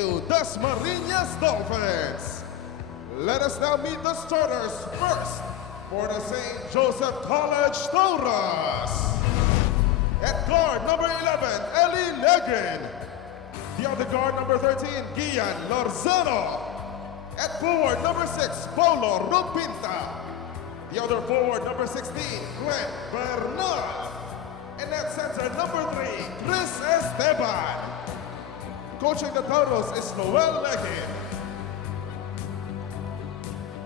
PCU Dasmariñas Dolphins. Let us now meet the starters first for the St. Joseph College Taurus. At guard number 11, Eli Legrin. The other guard number 13, Gian Lorzano. At forward number 6, Paulo Rupinta. The other forward number 16, Glenn Bernal. And at center number 3, Chris Esteban. Coaching the Taurus is Noel Legin.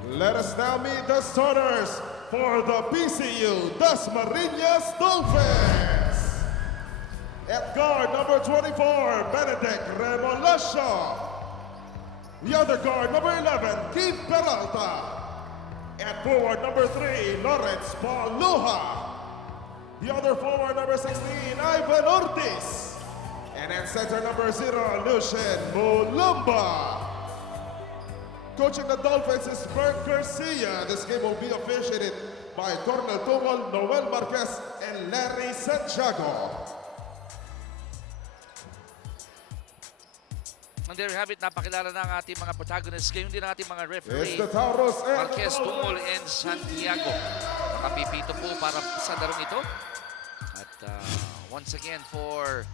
Let us now meet the starters for the PCU Dasmariñas Dolphins. At guard number 24, Benedict Remolasio. The other guard number 11, Keith Peralta. At forward number 3, Lawrence Pauluha. The other forward number 16, Ivan Ortiz. And at center number 0, Lucien Mulumba. Coaching the Dolphins is Bert Garcia. This game will be officiated by Cornel Tubal, Noel Marquez, and Larry Santiago. And there you have it, napakilala na ang ating mga protagonists. Ngayon din ang ating mga referee, It's the Taurus and Marquez, Tumol, and Santiago. Nakapipito po para sa larong ito. At once again for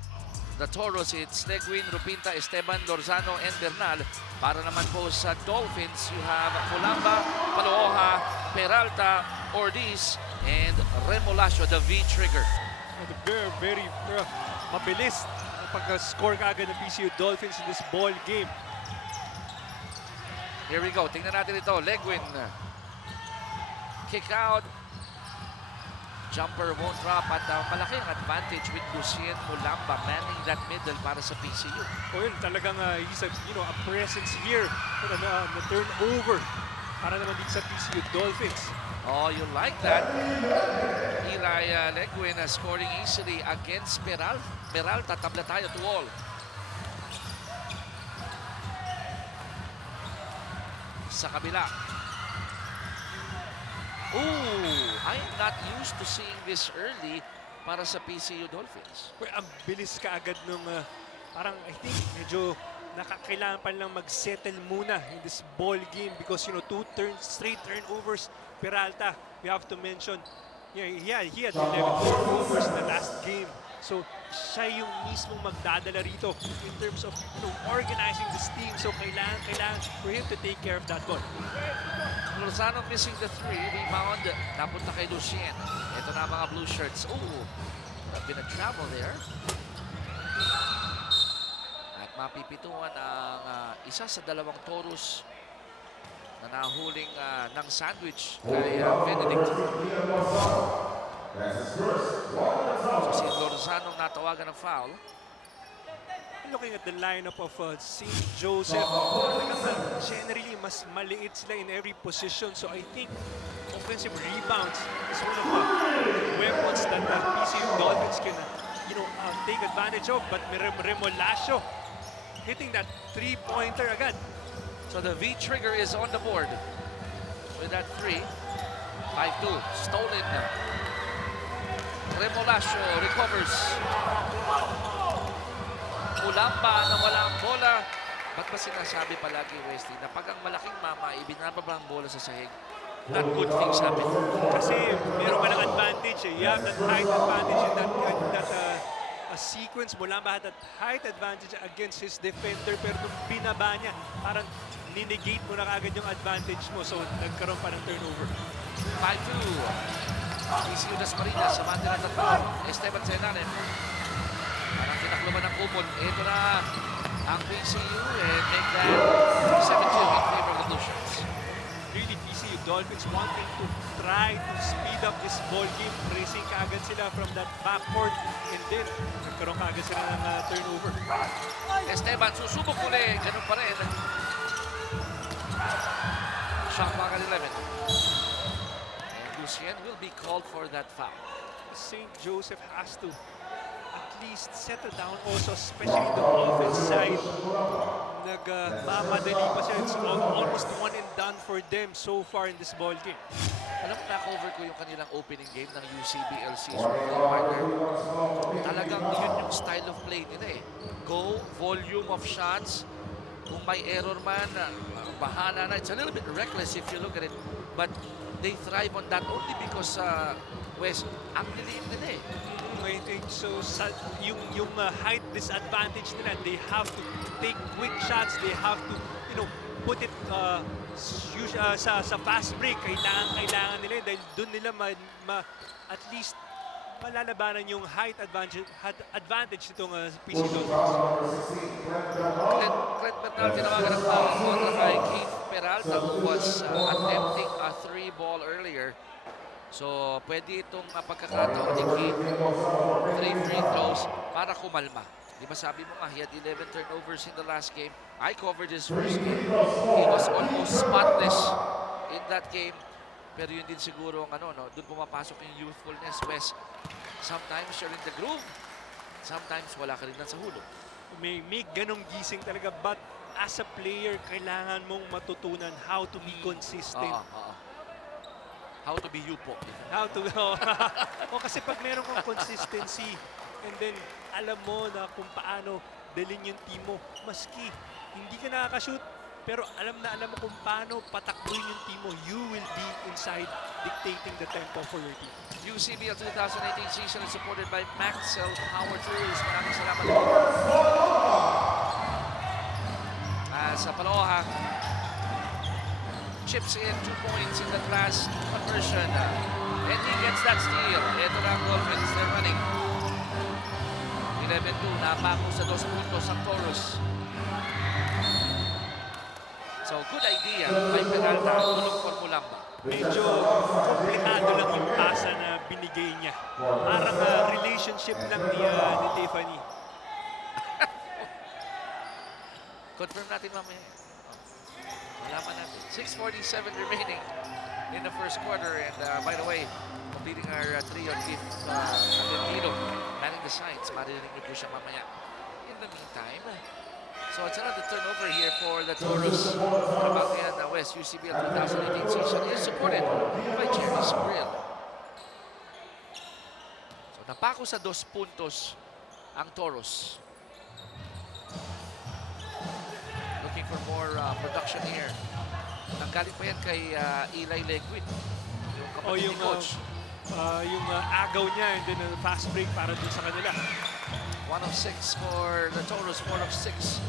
the Taurus, it's Legwin, Rupinta, Esteban, Lorzano, and Bernal. Para naman po sa Dolphins, you have Mulamba, Palooha, Peralta, Ortiz, and Remolasio, the V-trigger. Very mabilis pagka-score kaagad ng PCU Dolphins in this ball game. Here we go. Tingnan natin ito. Legwin. Kick out. Jumper won't drop at malaking advantage with Lucien Mulamba manning that middle para sa PCU. Well, talagang he's a presence here na turnover para naman din sa PCU Dolphins. Oh, you like that. Eli Legwin scoring easily against Peralta. Tabla tayo to all. Sa kabila. Ooh, I'm not used to seeing this early para sa PCU Dolphins. Well, ang bilis kaagad nung parang I think medyo nakakailangan pa lang mag-settle muna in this ball game because straight turnovers. Peralta, we have to mention, he had 11 turnovers in the last game. So siya yung mismong magdadala rito in terms of organizing this team. So kailangan for him to take care of that ball. Lorzano missing the 3, rebound, napunta kay Lucien. Ito na mga blue shirts. Ooh, been a travel there. At mapipituan ang isa sa dalawang Taurus na nahuling ng sandwich kay Benedict. So si Lorzano natawagan ng foul. Looking at the lineup of St. Joseph, generally mas maliit sila in every position. So I think offensive rebounds is one of the weapons that the PCU Dolphins can take advantage of. But Remolasio hitting that three-pointer agad. So the V-trigger is on the board with that 3. 5-2, stolen. Remolasio recovers. Mulamba na wala ang bola. Ba't ba sinasabi palagi, Westy, na pag ang malaking mama ibinababa ang bola sa sahig, not good things happen? Kasi meron ka ng advantage. You have that height advantage in that sequence. Mulamba had that height advantage against his defender. Pero nung binaba niya, parang ninegate mo na kagad yung advantage mo. So nagkaroon pa ng turnover. 5-2. PCU Dasmariñas sa mati ng tatlo. Esteban sa ilalim. Parang tinakluban ng kupon. Ito na ang PCU and make that 7-2 in favor of the Blue Shirts. Really, PCU Dolphins wanting to try to speed up this ball game. Racing kaagad sila from that backcourt and then nagkaroon kaagad sila ng turnover. Esteban susubok muli. Ganun pa rin. Shot clock at 11. And Lucien will be called for that foul. St. Joseph has to at least settle down also, especially the offense side. Nagmamadali pa siya. It's almost one and done for them so far in this ball game. Alam mo, na-cover ko yung kanilang opening game ng UCBLC partner. Talagang yun yung style of play nila eh. Go, volume of shots, kung may error man, bahala na. It's a little bit reckless if you look at it. But they thrive on that only because West, ang liliit nila eh. I think so. Yung height disadvantage nila, they have to take quick shots. They have to, put it sa fast break. Kailangan nila yun dahil doon nila at least malalabanan yung height advantage nitong PCU-D. Clint Bernal tinawagan ng foul kontra kay Keith Peralta who was attempting a 3-ball earlier. So, pwede itong pagkakataon ni Keith, 3 free throws para kumalma. Di ba sabi mo nga, he had 11 turnovers in the last game. I covered his first game. He was almost spotless in that game. Pero yun din siguro ang doon pumapasok yung youthfulness, Wes. Sometimes you're in the groove, sometimes wala ka rin sa hulog. May ganong gising talaga, but as a player, kailangan mong matutunan how to be consistent. How to be you po. How to kasi pag meron kang consistency and then alam mo na kung paano dalhin yung team mo, maski hindi ka nakakashoot, pero alam mo kung paano patakbuhin yung team mo, you will be inside dictating the tempo for your team. UCBL 2018 season is supported by Maxell Power Tools. Maraming salamat. Sa Paloha, chips in 2 points in the last conversion. And he gets that steal. Ito na ang Dolphins. They're running. 11-2. Napako sa 2 puntos ang Toros. So, good idea by Peralta. Tulong Formulamba. Medyo komplikado lang yung pasa na binigay niya. Parang relationship lang ni Tiffany. Confirm natin mamaya. Malaman natin. 6:47 remaining in the first quarter. And by the way, completing our trio of Keith Atentino, manning the sides. Maririnig niyo po siya mamaya. In the meantime, so it's another turnover here for the Toros. About the West UCBL 2018 season is supported by Jerry's Grill. So napako sa 2 puntos ang Toros. Looking for more production here. Nanggaling pa yan kay Eli Legwin, yung kapatid ni Coach. Yung agaw niya and then fast break para dun sa kanila. 1 of 6 for the Toros, 4 of 6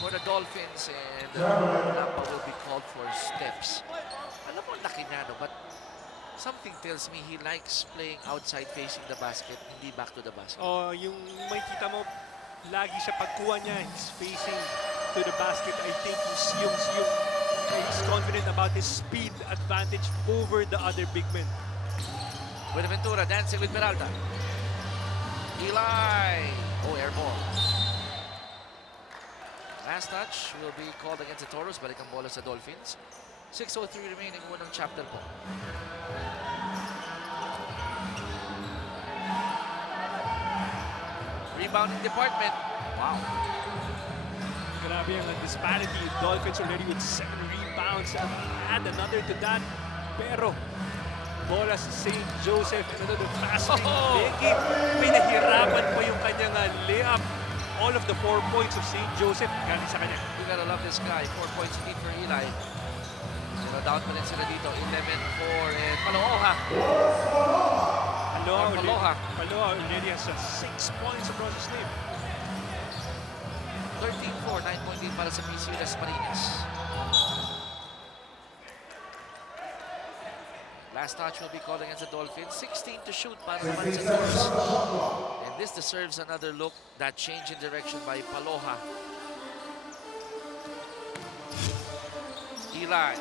for the Dolphins, and Lampa will be called for steps. Alam mo, laki niya, but something tells me he likes playing outside facing the basket, hindi back to the basket. Yung may kita mo, lagi siya pagkuha niya, he's facing to the basket. I think he's confident about his speed advantage over the other big men. Buenaventura dancing with Peralta. Eli. Oh, air ball. Last touch will be called against the Toros. Balik ang bola sa Dolphins. 6:03 remaining, unang chapter po. Rebounding department. Wow. Grabe ang disparity. Dolphins already with 7 rebounds. Add another to that. Pero bola sa St. Joseph. Another fast break. Becky, may nahirapan pa yung kanyang layup. All of the 4 points of St. Joseph galing sa kanya. You gotta love this guy. 4 points lead for Eli. Sila down pa rin sila dito. 11-4 and Paloha. Paloha already has 6 points across his name. 13-4, 9-point lead para sa PCU-D Marinas. Last touch will be called against the Dolphins. 16 to shoot para naman sa Toros. And this deserves another look. That change in direction by Paloha. Eli.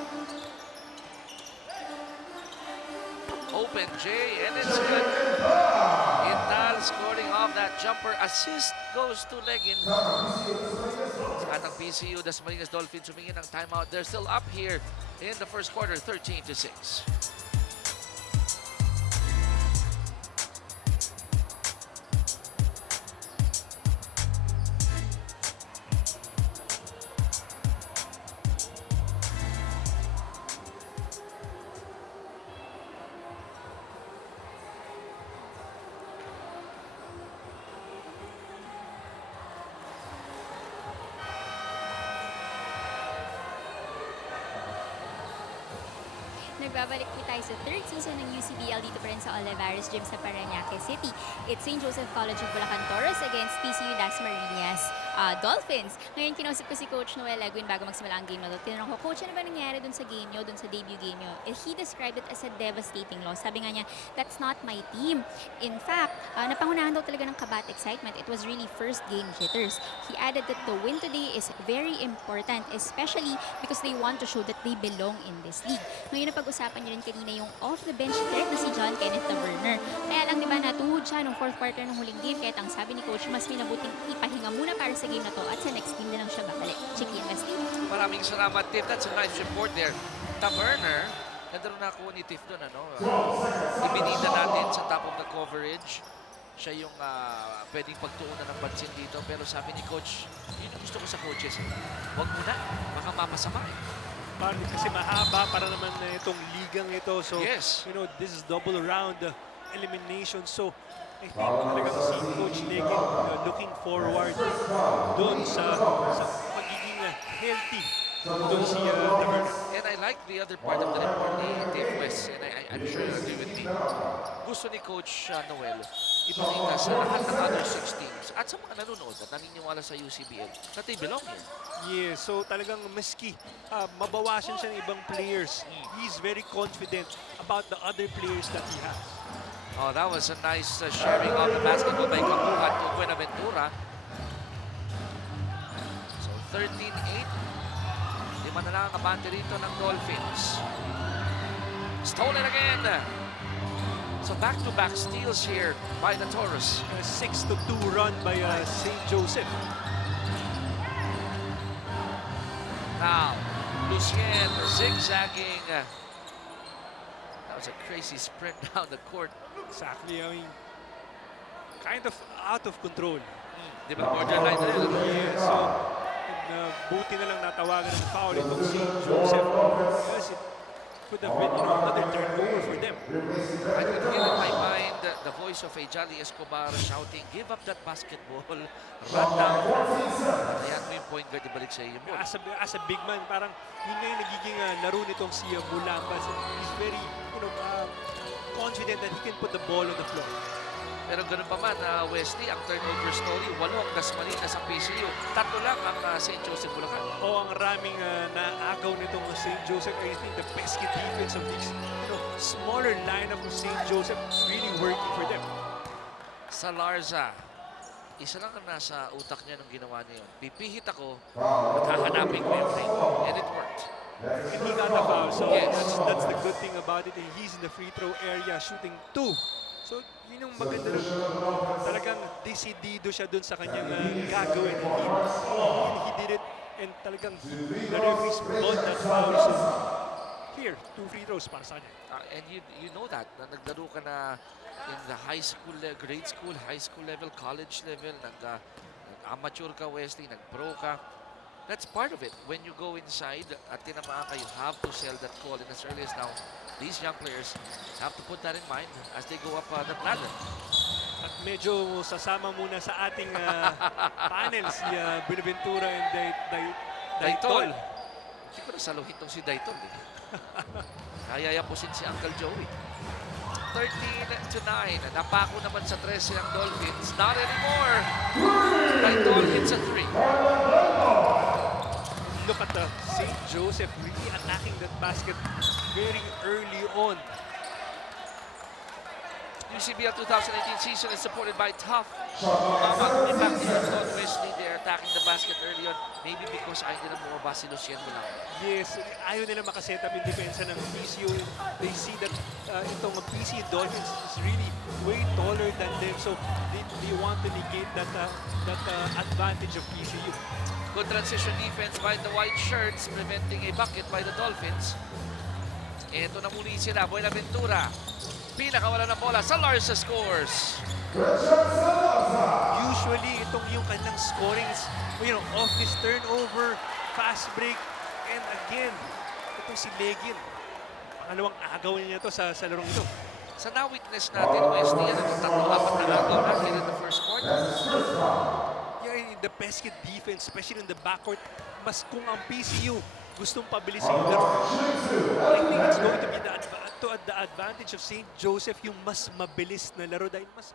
Open J, and it's good. Intal scoring off that jumper. Assist goes to Legin. At ang PCU, the Marinas Dolphins humingin ng timeout. They're still up here in the first quarter, 13-6. babalik po tayo sa third season ng UCBL dito pa rin sa Olivares Gym sa Parañaque City. It's St. Joseph College of Bulacan Toros against PCU-D Dolphins. Ngayon, kinausap ko si Coach Noel Leguin bago magsimula ang game na doon. Tinanong ko, Coach, ano ba nangyari doon sa game nyo, doon sa debut game nyo? He described it as a devastating loss. Sabi nga niya, that's not my team. In fact, napangunahan daw talaga ng kabat excitement. It was really first game jitters. He added that the win today is very important, especially because they want to show that they belong in this league. Ngayon, napag-usapan niyo rin kanina yung off-the-bench threat na si John Kenneth Taverner. Kaya lang, di ba, natuhod siya nung fourth quarter ng huling game. Kaya ang sabi ni Coach, mas minabuting ipahinga muna para sa game na to at sa next game na lang siya babalik. Chiki and Westy. Maraming salamat, Tiff. That's a nice report there. Taverner, ganda rin ako ni Tiff doon, ano? Ibinida natin sa top of the coverage. Siya yung pwedeng pagtuunan ng pansin dito. Pero sabi ni Coach, yun yung gusto ko sa coaches. Huwag muna, baka mapasama eh. Kasi mahaba para naman itong ligang ito. So, Yes. you know, this is double round elimination. So, I think talagang si Coach Leguin looking forward doon sa magiging healthy doon si Taverner. And I like the other part of the report ni Dave West, and I'm sure you'll agree with me. Gusto ni Coach Noel ipakita sa lahat ng other 6 teams at sa mga nanonood at naniniwala sa UCBL that they belong here. Yeah, so talagang maski mabawasan siya ng ibang players, he's very confident about the other players that he has. Oh, that was a nice sharing of the basketball by Kapuhan to Buenaventura. So 13-8. Lima na lang ang abante rito ng Dolphins. Stolen again. So back-to-back steals here by the Toros. A 6-2 run by St. Joseph. Now, Lucien zigzagging. That was a crazy sprint down the court. Exactly, I mean, kind of out of control. Di ba borderline na rin? Yeah, so buti na lang natawagan ng foul itong St. Joseph. Yes, it could have been another turnover for them. I could hear in my mind the voice of Ejali Escobar shouting, give up that basketball, run down. Ayan mo yung point guard, ibalik sa iyo. As a big man, parang yun nga yung nagiging laro nitong si Bulambas. He's very, confident that he can put the ball on the floor. Pero ganun pa man, Wesley, ang turnover story, 8 ang Dasmariñas sa PCU. 3 lang ang St. Joseph Bulacan. O ang raming naagaw nitong St. Joseph. I think the pesky defense of this smaller lineup of St. Joseph really working for them. Sa Larza, isa lang ang nasa utak niya nung ginawa niya yun. Pipihit ako at hahanapin ko yung ring. And it worked. And he got the foul. So Yes. that's the good thing about it. And he's in the free throw area shooting 2. So yun yung maganda nun. Talagang decidido siya dun sa kanyang gagawin. He did it and talagang the referees bought that foul. So here, 2 free throws para sa kanya. And you know that, na naglaro ka na in the high school, grade school, high school level, college level, nag-amateur ka, Wesley, nag-pro ka. That's part of it. When you go inside at tinamaan ka, you have to sell that call. And as early as now, these young players have to put that in mind as they go up the ladder. At medyo sasama muna sa ating panel si Buenaventura and Daitol. Hindi ko nasaluhin tong si Daitol. Nayayapusin si Uncle Joey. 13-9. Napako naman sa 13 ang Dolphins. Not anymore. Daitol hits a 3. Look at the St. Joseph really attacking that basket very early on. UCBL 2018 season is supported by Tough. Impact North Wesley, they're attacking the basket early on. Maybe because ayaw nila bumaba si Lucien mo lang. Yes, ayaw nila makaset up in depensa ng PCU. They see that itong PCU Dolphins is really way taller than them. So they want to negate that advantage of PCU. Good transition defense by the white shirts, preventing a bucket by the Dolphins. Ito na muli sila, Buenaventura. Pinakawala ng bola, Salarza scores. Usually, itong yung kanilang scoring is, off this turnover, fast break, and again, itong si Leguin. Pangalawang agaw niya to sa larong ito. Sa na-witness natin, Wesley, itong 3-4 na agaw natin in the first quarter. Yeah, in the basket defense, especially in the backcourt, mas kung ang PCU gustong pabilisin yung laro. I think it's going to be the advantage of St. Joseph, yung mas mabilis na laro dahil mas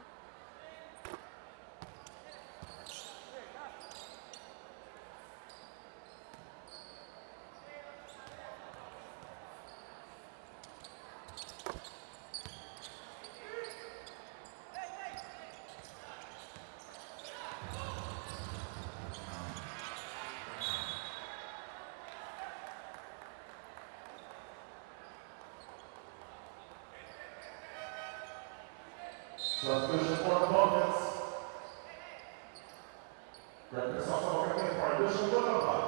Substitution for opponents. Representative of Kenya for additional number.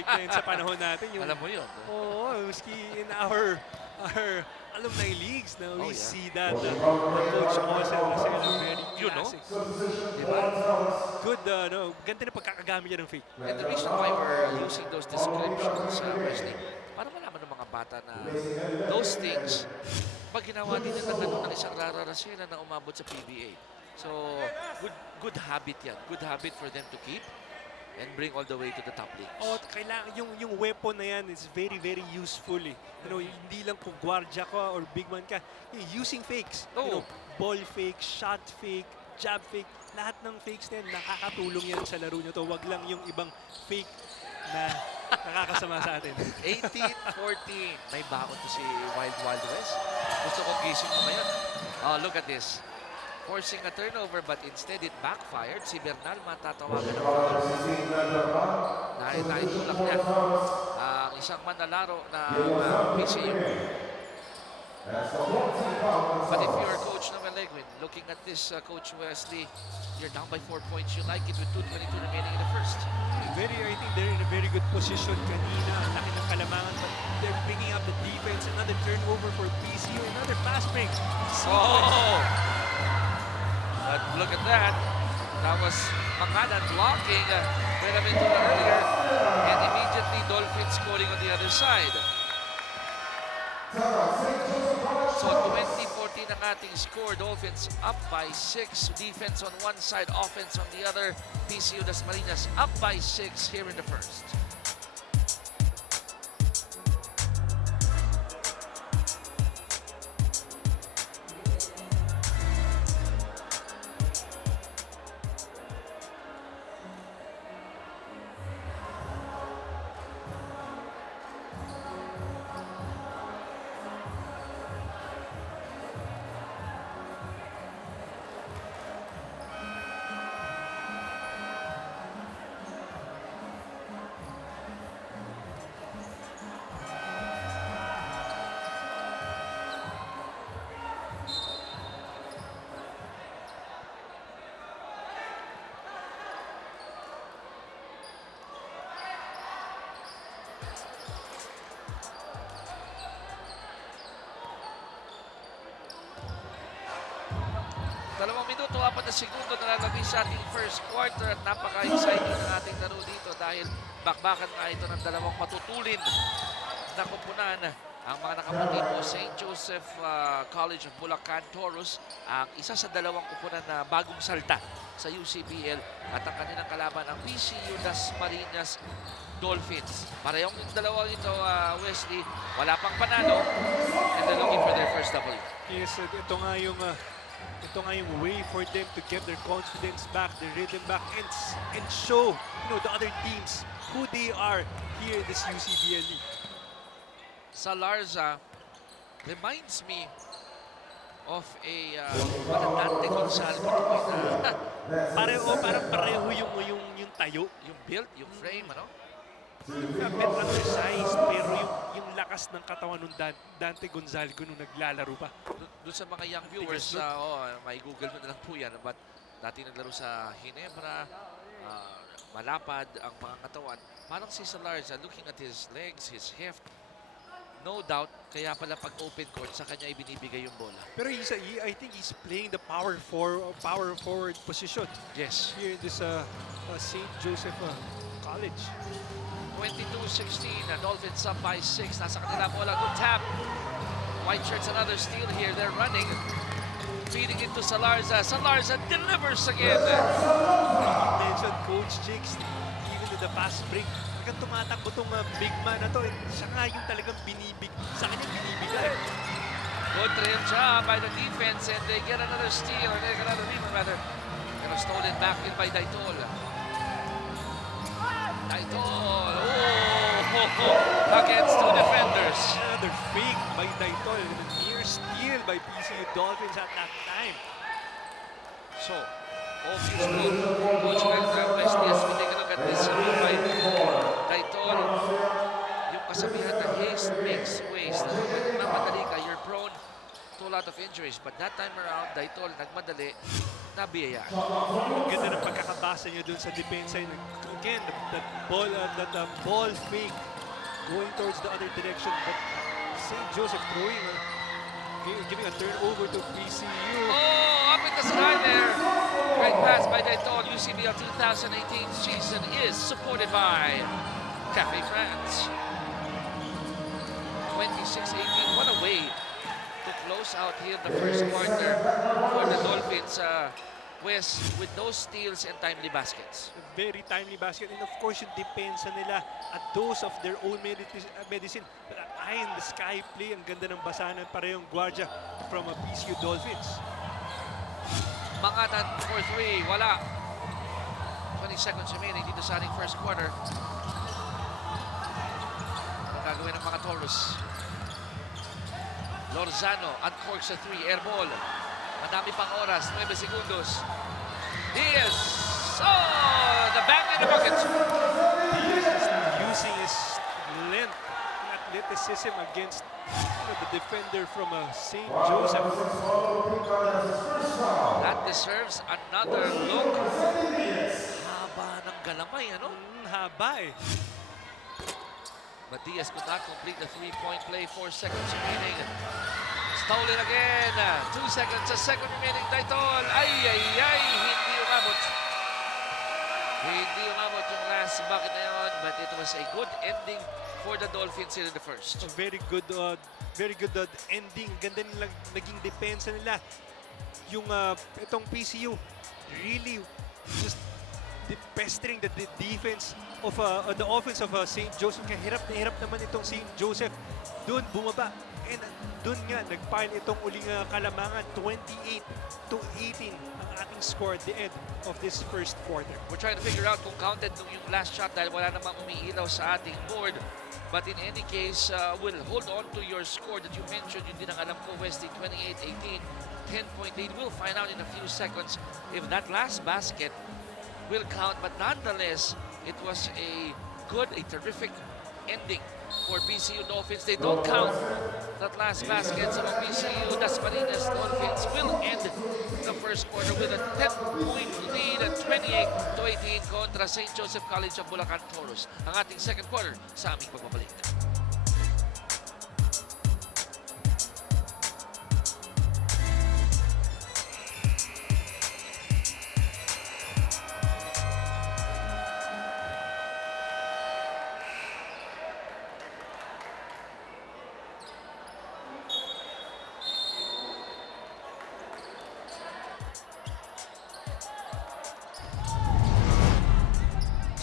big na yun sa panahon natin. Yung, Alam mo yun. oo, maski in our alumni leagues na we Oh, yeah. see that Coach Osen Rosella very You know? classic. Diba? Good, ganda na pagkakagamit niya ng fake. And the reason why we're using those descriptions, Wesley, para malaman ng mga bata na those things, pag ginawa din nila ng isang Rara Rosella na umabot sa PBA. So, good habit yan. Good habit for them to keep and bring all the way to the top leagues. Oh, kailangan yung weapon na yan is very very useful eh. You know, hindi lang kung guardia ka or big man ka, using fakes. You know, ball fake, shot fake, jab fake, lahat ng fakes na yan, nakakatulong yan sa laro nyo to. Wag lang yung ibang fake na nakakasama sa atin. 18-14. May baon to si Wild Wild West. Gusto ko gising mo ngayon. Oh, look at this. Forcing a turnover but instead it backfired. Si Bernal matatawagan ng foul. Naitulak niya ang isang manlalaro na PCU. But if you're Coach Noel Leguin, looking at this, Coach Wesley, you're down by 4 points. You like it with 2:22 remaining in the first. I think they're in a very good position kanina. Ang laki ng kalamangan, but they're bringing up the defense. Another turnover for PCU. Another fast break. Oh! But look at that. That was Mangalan blocking Buenaventura earlier. And immediately Dolphins scoring on the other side. So 20-14 ang ating score. Dolphins up by 6. Defense on one side, offense on the other. PCU Dasmariñas up by 6 here in the first. Dalawang minuto, 4 na segundo na lalagay sa ating first quarter at napaka-exciting ng ating laro dito dahil bakbakan nga ito ng dalawang matutulin na kupunan. Ang mga nakaputi po, St. Joseph College of Bulacan Toros, ang isa sa dalawang kupunan na bagong salta sa UCBL at ang kanilang kalaban ang PCU Dasmariñas Dolphins. Parehong yung dalawang ito, Wesley, wala pang panalo and they're looking for their first W. Yes, ito nga yung way for them to get their confidence back, their rhythm back, and show the other teams who they are here in this UCBL League. Salarza reminds me of a Manandante Gonzalo. Parang pareho yung tayo. Yung build, yung frame, ano? A bit undersized, pero yung lakas ng katawan ng Dante Gonzalgo nung naglalaro pa. Doon sa mga young viewers, may Google mo na lang po yan. But dati naglaro sa Ginebra, malapad ang mga katawan. Parang si Salarza, looking at his legs, his heft, No doubt, kaya pala pag open court, sa kanya ibinibigay yung bola. Pero I think he's playing the power forward position Yes. here in this St. Joseph College. 22-16, Dolphins up by 6. Nasa kanila bola, good tap. White shirts, another steal here. They're running. Feeding into Salarza. Salarza delivers again. Mention Coach Jigs, even in the fast break, talagang tumatakbo tong big man na to. Siya nga yung talagang sa kanya binibigay. Good trail job by the defense, and they get another steal, or they get another rebound rather. Pero stolen back in by Daitol. Daitol, oh, against two defenders. Another fake by Daitol, and a near steal by PCU Dolphins at that time. So, obvious good. Coach Wesley, as we take a look at this by Daitol, yung kasabihan na haste makes waste. Pag nagmamadali ka, you're prone to a lot of injuries. But that time around, Daitol nagmadali, nabiyayaan. Ang ganda ng pagkakabasa niya dun sa depensa. Again, that ball fake going towards the other direction. But St. Joseph throwing, giving a turnover to PCU. Oh, up in the sky there. Great pass by Daitol. UCBL 2018 season is supported by Cafe France. 26-18. What a way to close out here the first quarter for the Dolphins. West with those steals and timely baskets. Very timely basket. And of course, yung depensa nila at those of their own medicine. But eye in the sky play. Ang ganda ng basahan parehong gwardiya from a PCU Dolphins. Mangatan for 3. Wala. 20 seconds remaining dito sa ating first quarter. Ang gagawin ng mga Taurus. Lorzano uncorks a 3. Air ball. Madami pang oras. 9 segundos. Diaz. Oh! The back in the bucket. Diaz is using his length and athleticism against the defender from St. Joseph. That deserves another look. Haba ng galamay, ano? Haba eh. But Diaz could not complete the three-point play. 4 seconds remaining. Stolen again. 2 seconds. A second remaining. Daitol. Ay. Hindi umabot. Hindi umabot yung last bucket na yun. But it was a good ending for the Dolphins in the first. A very good ending. Ganda nilang naging depensa nila. Yung itong PCU really just pestering the defense of the offense of St. Joseph. Kaya hirap na hirap naman itong St. Joseph. Doon bumaba. And doon nga nagpile itong uling kalamangan. 28-18 ang ating score at the end of this first quarter. We're trying to figure out kung counted nung yung last shot dahil wala namang umiilaw sa ating board. But in any case, we'll hold on to your score that you mentioned. Yun din ang alam ko, Westy, 28-18. 10-point lead. We'll find out in a few seconds if that last basket will count. But nonetheless, it was a terrific ending for PCU Dolphins. They don't count that last basket. So PCU Dasmariñas Dolphins will end the first quarter with a 10-point lead at 28-18 kontra St. Joseph College of Bulacan Taurus. Ang ating second quarter sa aming pagbabalik.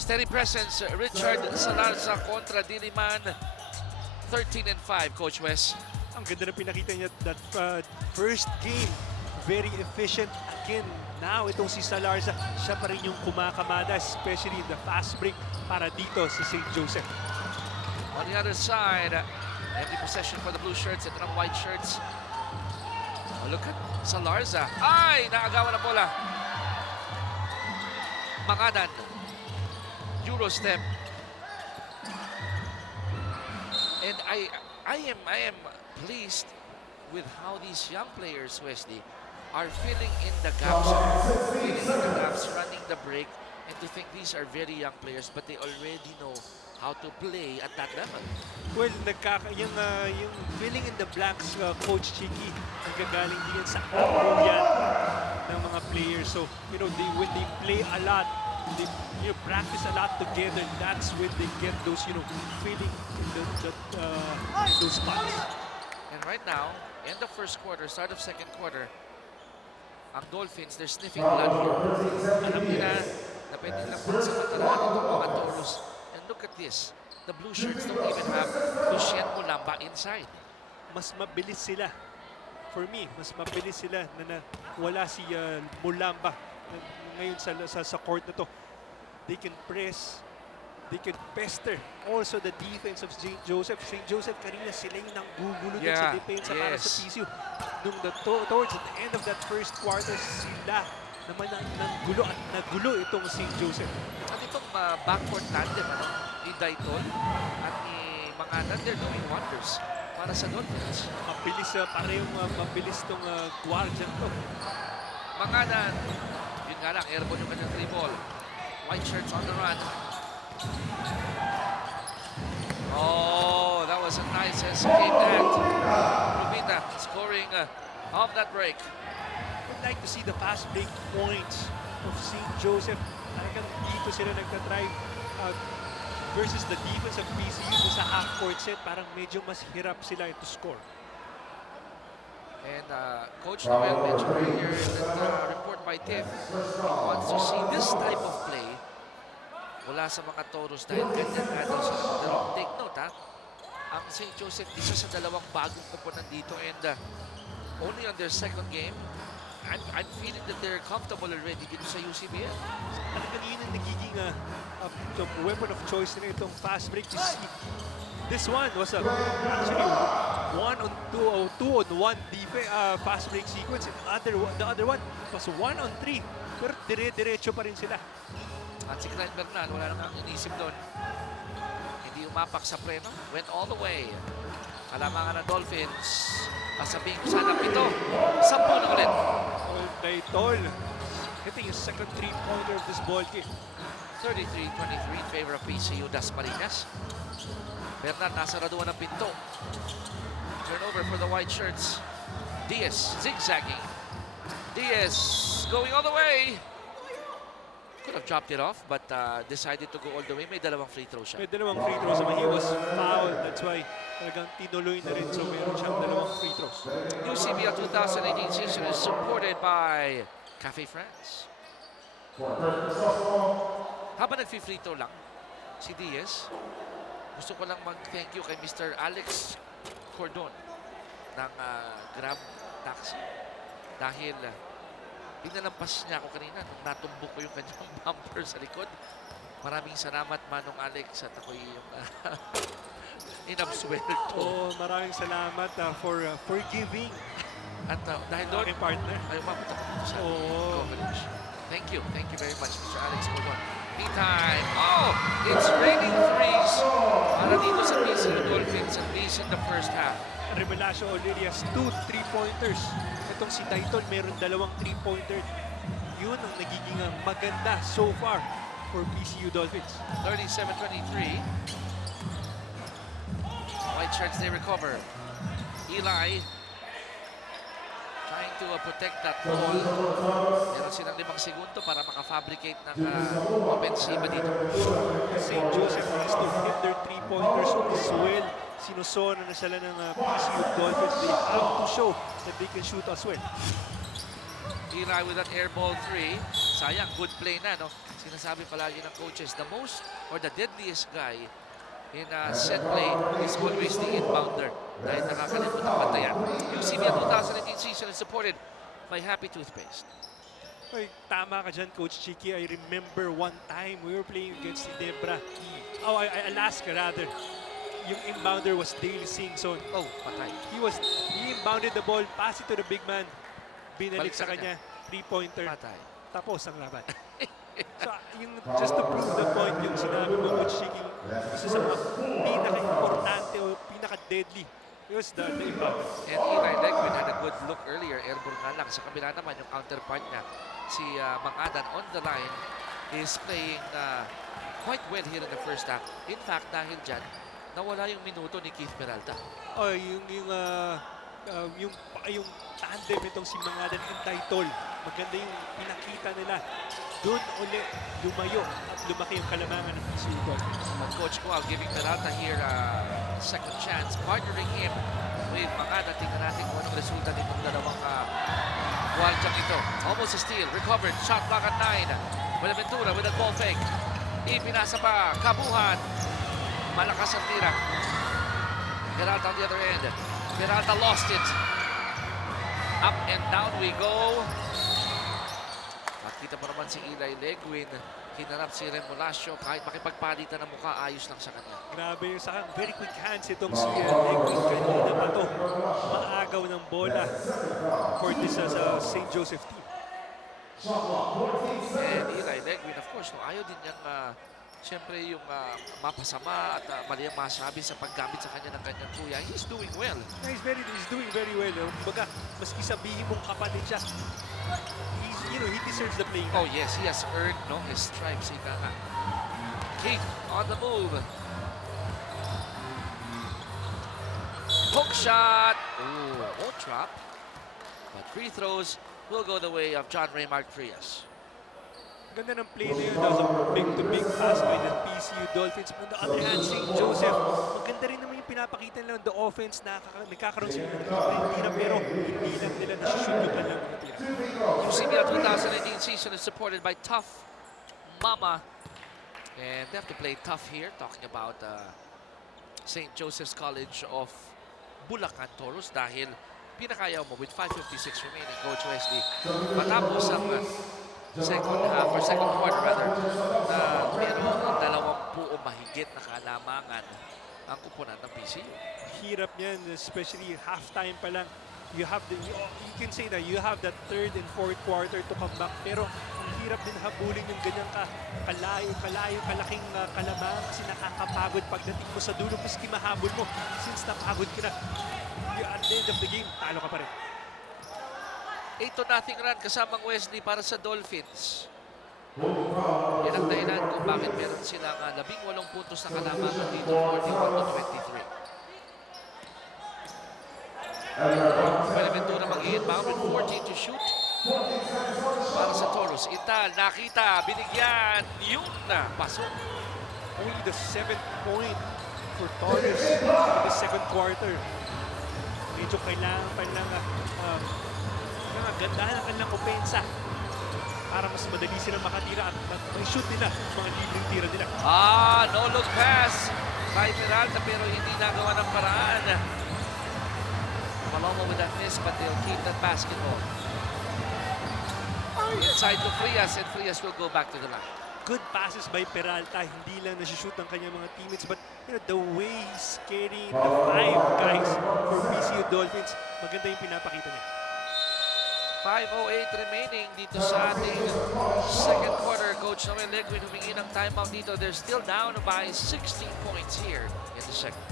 Steady presence, Richard Salarza kontra Diliman. 13-5, Coach Wes. Ang ganda na pinakita niya that first game. Very efficient. Again, now itong si Salarza, siya pa rin yung kumakamada, especially in the fast break para dito sa St. Joseph. On the other side, empty possession for the blue shirts. Ito ng white shirts. Oh, look at Salarza. Ay! Naagawan ang bola. Mangadan. Euro step. And I am pleased with how these young players, Wesley, are filling in the gaps. Running the break. And to think these are very young players, but they already know how to play at that level. Well, yung filling in the blanks, Coach Chiki, nagagaling din sa yan ng mga players. So, you know, when they play a lot, they practice a lot together, that's when they get those, you know, filling in those spots. And right now, end of first quarter, start of second quarter, ang Dolphins, they're sniffing blood here. Alam nila na pwede nilang pagsamantalahan itong mga Toros. And look at this. The blue shirts don't even have Lucien Mulamba inside. Mas mabilis sila. For me, mas mabilis sila na wala si Mulamba ngayon sa court na to. They can press, they can pester. Also the defense of St. Joseph. St. Joseph kanina sila yung nanggugulo din sa depensa para sa PCU. Towards the end of that first quarter, sila naman nanggulo at nagulo itong St. Joseph. At itong backcourt tandem, ni Dayton at ni Manganan, they're doing wonders para sa Dolphins. Mabilis, parehong mabilis itong guardian to. Manganan, yun nga lang, airborne yung kanyang 3 ball. White shirts on the run. Oh, that was a nice escape act. Rubita scoring off that break. I'd like to see the fast break points of St. Joseph. Talagang dito sila nagtatry versus the defense of PCU sa half-court set. Parang medyo mas hirap sila to score. And Coach Noel mentioned earlier in the report by Tiff, he wants to see this type of play mula sa mga Toros dahil ganyan nga daw sa dalawang. Take note, ang St. Joseph, isa sa dalawang bagong komponan dito and only on their second game, I'm feeling that they're comfortable already dito sa UCBL. Talagang yun ang nagiging weapon of choice nila itong fast break. This one was actually 2-on-1 fast break sequence. The other one was 1-on-3. Pero diretso pa rin sila. At si Glenn Bernal, wala namang inisip doon. Hindi umapak sa preno. Went all the way. Alamangan ng Dolphins. Sabihin ko sana 7. 10 na ulit. Dayton hitting his second three-pointer of this ball game. 33-23 in favor of PCU Dasmariñas. Bernal nasa raduan ng pinto. Turnover for the white shirts. Diaz zigzagging. Diaz going all the way. Could have dropped it off but decided to go all the way. May dalawang free throw siya. May dalawang free throws. He was fouled. That's why talagang tinuloy na rin. So meron siyang dalawang free throws. UCBL 2018 season is supported by Cafe France. Habang nag-free throw lang si Diaz, gusto ko lang mag-thank you kay Mr. Alex Cordon ng Grab Taxi dahil pinalampas niya ako kanina nung natumbok ko yung kanyang bumper sa likod. Maraming salamat, Manong Alex, at ako'y yung inabsuelto. Oh, maraming salamat for forgiving At dahil doon, aking partner. ay umabot ako dito sa Oh. coverage. Thank you very much, Mr. Alex Cordon. Meantime, it's raining threes para dito sa PCU Dolphins, at least in the first half. Revelasio already has 2 3-pointers. Itong si Dayton meron 2 3-pointer. Yun ang nagiging maganda so far for PCU Dolphins. 37-23. White shirts, they recover. Eli trying to protect that ball. Meron silang 5 segundo para makafabricate ng offensive dito. St. Joseph needs to hit their 3-pointers as well. Sinusona na sila ng PCU Dolphins. They have to show that they can shoot as well. Eli with that air ball 3. Sayang, good play na, no? Sinasabi palagi ng coaches, the most or the deadliest guy in set play is always the inbounder. Dahil nakakalimutan bantayan. UCBL 2018 season is supported by Happy Toothpaste. Ay, tama ka dyan, Coach Chiki. I remember one time we were playing against Debra. Alaska rather. Yung inbounder was Dale Singson. Oh, patay. He inbounded the ball, pass it to the big man. Binalik Balik sa sa kanya, 3-pointer. Patay. Tapos ang laban. So, just to prove the point, yung sinabi mo, Coach Chiki, isa sa mga pinaka-importante o pinaka-deadly, it was the inbounder. And Eli Legwin had a good look earlier. Airborne nga lang. Sa kabila naman yung counterpart niya, si Mangadan on the line. is playing quite well here in the first half. In fact, dahil dyan, nawala yung minuto ni Keith Peralta. Oh, yung tandem itong si Mangadan and Taitol. Maganda yung pinakita nila. Doon ulit lumayo at lumaki yung kalamangan ng PCU-D. But Coach Gual giving Peralta here a second chance, partnering him with Mangadan. Tingnan natin kung anong resulta nitong dalawang Gualdiang ito. Almost a steal, recovered, shot block at 9. Buenaventura with a ball fake. Ipinasa pa, Kabuhan. Malakas ang tira. Peralta on the other end. Peralta lost it. Up and down we go. Makita mo naman si Eli Leguin. Hinarap si Remolacio. Kahit makipagpalitan ng mukha, ayos lang sa kanya. Grabe yung sakang very quick hands itong si Leguin. Kanina pa to. Maagaw ng bola for this sa St. Joseph team. And Eli Leguin, of course, no, ayaw din niyang siyempre yung mapasama at mali ang masabi sa paggamit sa kanya ng kanyang kuya. He's doing well. He's doing very well. Kumbaga, maski sabihin mong kapatid siya, he deserves the playing. Oh yes, he has earned his stripes. Ika nga. Keith on the move. Hook shot. Ooh, won't drop. But free throws will go the way of John Raymart Frias. Ganda ng play na yun. That was a big pass by the PCU Dolphins. On the other hand, St. Joseph, maganda rin naman yung pinapakita nila on the offense na nagkakaroon sila ng tira pero hindi lang nila nasushoot yung kanilang mga tira. UCBL 2019 season is supported by Tough Mama. And they have to play tough here, talking about St. Joseph's College of Bulacan Toros dahil pinakayaw mo with 5:56 remaining, Coach Wesley. Matapos ang second half or second quarter rather na merong 20 mahigit na kalamangan ang kupunan ng PCU. Hirap niyan, especially halftime pa lang. You can say that you have that third and fourth quarter to come back. Pero ang hirap din habulin yung ganyang kalayo, kalaking kalamangan kasi nakakapagod pagdating mo sa dulo. Maski mahabol mo, since napagod ka na, at the end of the game, talo ka pa rin. 8-0 run kasamang Wesley para sa Dolphins. Yan ang dahilan kung bakit meron silang 18 puntos na kalamangan dito, 41-23. Buenaventura mag-i-inbound with 14 to shoot. Para sa Toros, Ital, nakita, binigyan, yun na, pasok. Only the 7th point for Torres in the second quarter. Medyo kailangan pa lang gandahan ang kanilang opensa para mas madali silang makatira at may-shoot nila mga libreng tira nila. No look pass kay Peralta pero hindi nagawa ng paraan. Malomo with that miss but they'll keep that basketball. Inside to Frias and Frias will go back to the line. Good passes by Peralta. Hindi lang nashoot ang kanyang mga teammates but the way he's carrying the 5 guys for PCU Dolphins, maganda yung pinapakita niya. 5:08 remaining dito sa ating second quarter. Coach Noel Leguin humingi ng timeout dito. They're still down by 16 points here in the second.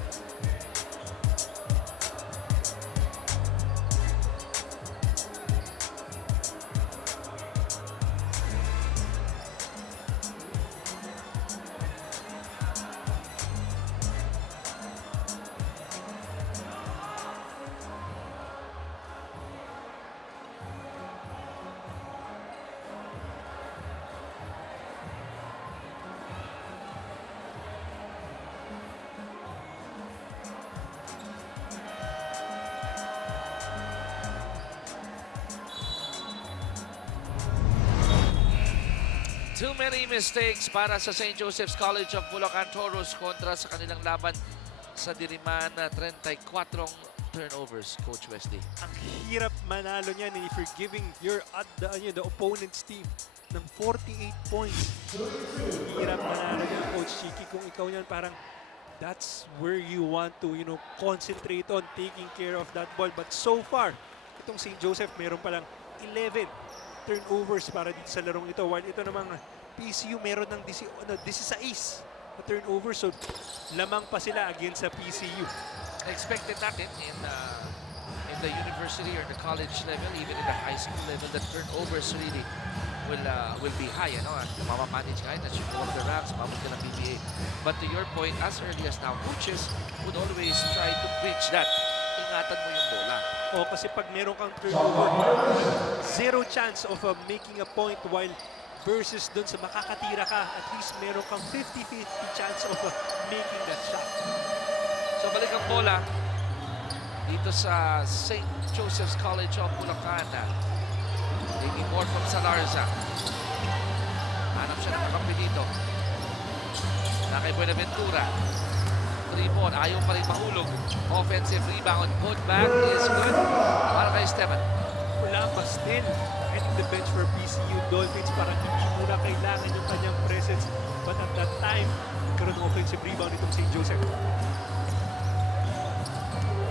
Too many mistakes para sa St. Joseph's College of Bulacan Toros kontra sa kanilang laban sa Diliman. 34 turnovers, Coach Wesley. Ang hirap manalo niyan if you're giving the opponent's team ng 48 points. Hirap manalo niyan, Coach Chiki. Kung ikaw niyan, parang that's where you want to concentrate on taking care of that ball. But so far, itong St. Joseph meron palang 11 turnovers para dito sa larong ito. While ito namang PCU meron ng 16 na turnovers. So lamang pa sila against sa PCU. Expected natin in in the university or the college level, even in the high school level, the turnovers really will be high, ano? At mamamanage ka as you go up the ranks, mabot ka ng PBA. But to your point, as early as now, coaches would always try to preach that. Ingatan mo yung bola. O kasi pag meron kang turnover, zero chance of making a point, while versus dun sa makakatira ka, at least meron kang 50-50 chance of making that shot. So balik ang bola dito sa St. Joseph's College of Bulacan. Taking more from Salarza. Hanap siya ng kakampi dito. Na kay Buenaventura. 3-ball, ayaw pa rin mahulog. Offensive rebound, put back is good. Para kay Esteban. Wala pa still. I think the bench for PCU Dolphins parang hindi muna kailangan yung kanyang presence. But at that time, karoon ng offensive rebound itong St. Joseph.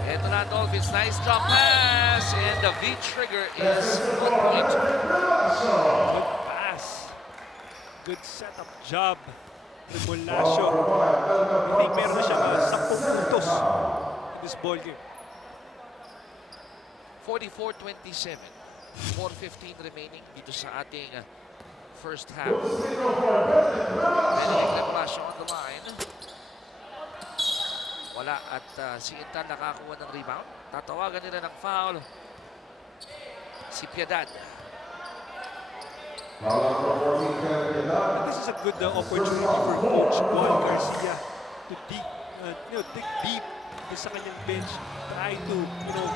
Ito na Dolphins, nice drop pass. And the V-trigger is on point. Good pass. Good setup job. Remolasio. I think meron na siyang 10 puntos in this ball game. 44-27. 4:15 remaining dito sa ating first half. Benedict Remolasio on the line. Wala at si Intan nakakuha ng rebound. Tatawagan nila ng foul. Si Piedad. This is a good opportunity for Coach Juan Garcia to dig deep sa kanyang bench, try to, itong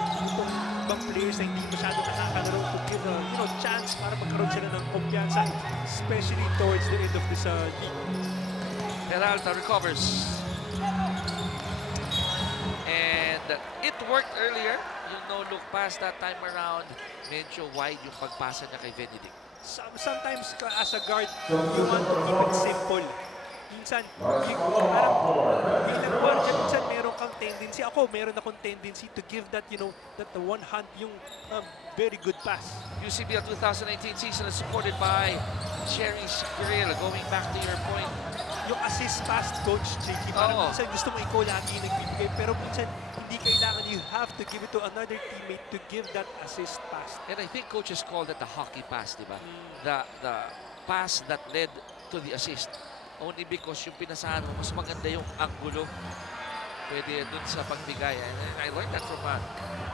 ibang players na hindi masyadong nakakalaro to give a, chance para magkaroon sila ng kumpiyansa, especially towards the end of this league. Peralta recovers. And it worked earlier. Yung no-look pass that time around, medyo wide yung pagpasa niya kay Benedict. Sometimes as a guard, you want to keep it simple. Minsan, parang bilang guardian, minsan meron kang tendency. Ako, meron akong tendency to give that, that the one hand, yung very good pass. UCBL 2019 season is supported by Cherry's Grill. Going back to your point, Yung assist pass, Coach Jakey, parang minsan gusto mo ikaw lagi nagbibigay, pero minsan hindi kailangan, you have to give it to another teammate to give that assist pass. and I think coaches called it the hockey pass, di ba? The pass that led to the assist. Only because yung pinasahan mo, mas maganda yung anggulo. Pwede dun sa pagbigay. And I learned that from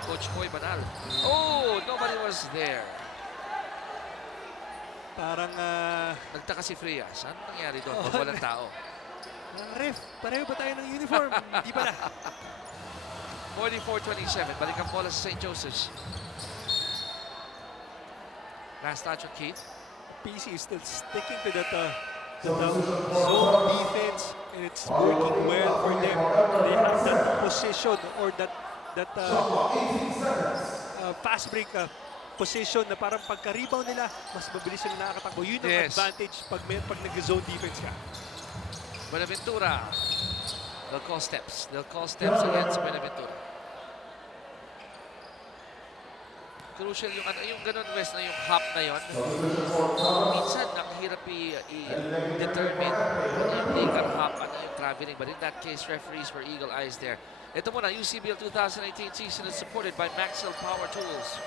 Coach Boy Banal. Oh, nobody was there. Parang, Nagtaka si Frias. Ano nangyari doon pag walang tao? ref, pareho ba tayo ng uniform? Hindi pala. 44-27. Balik ang bola sa St. Joseph's. Last touch on Keith. PC is still sticking to that zone defense, and it's working well for them. They have that position or that fast break position na parang pagka-rebound nila, mas mabilis sila nakakatakbo. Yun ang advantage pag nag-zone defense ka. Buenaventura. They'll call steps. They'll call steps against Buenaventura. Crucial yung ganun, West, na yung hop na yun. Minsan, ang hirap i-determine yung legal hop at yung traveling. But in that case, referees were eagle eyes there. Ito muna, UCBL 2018 season is supported by Maxwell Power Tools.